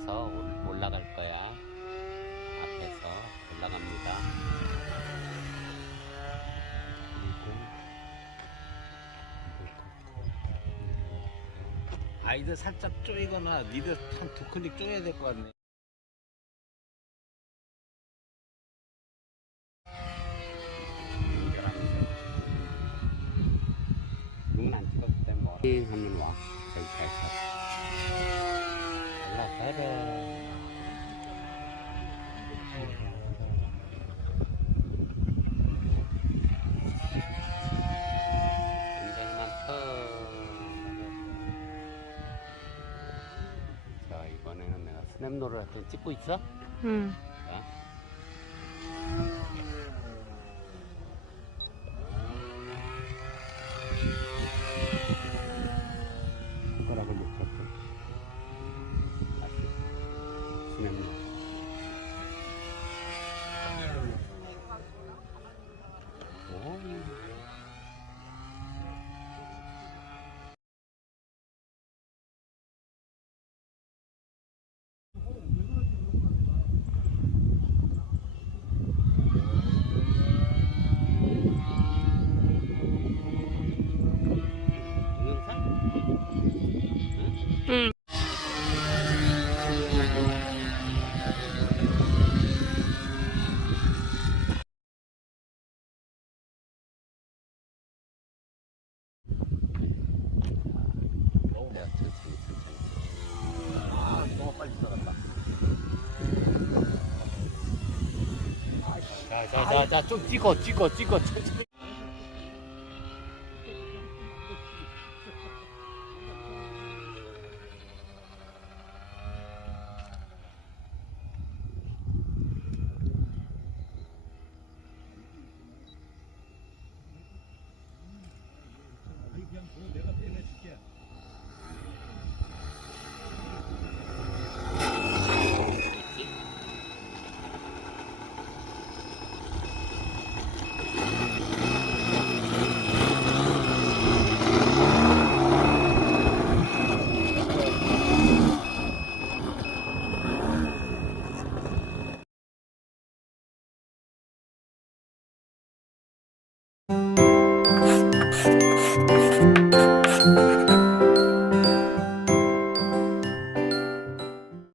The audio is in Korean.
앞에서 올라갈 거야. 앞에서 올라갑니다. 아이들 살짝 쪼이거나 니들 한 두 클릭 쪼여야 될 것 같네. 눈은 안 찍었을 때 머리 하면 와. 저기까지 올라가라. 자, 이번에는 내가 스냅롤을 할 때 찍고 있어? 응. 자. 손가락을 놓쳤어. 다시 스냅롤. 응. 내가 천천히. 아, 너무 빨리 들어갔다. 자, 좀 찍어, 천천히.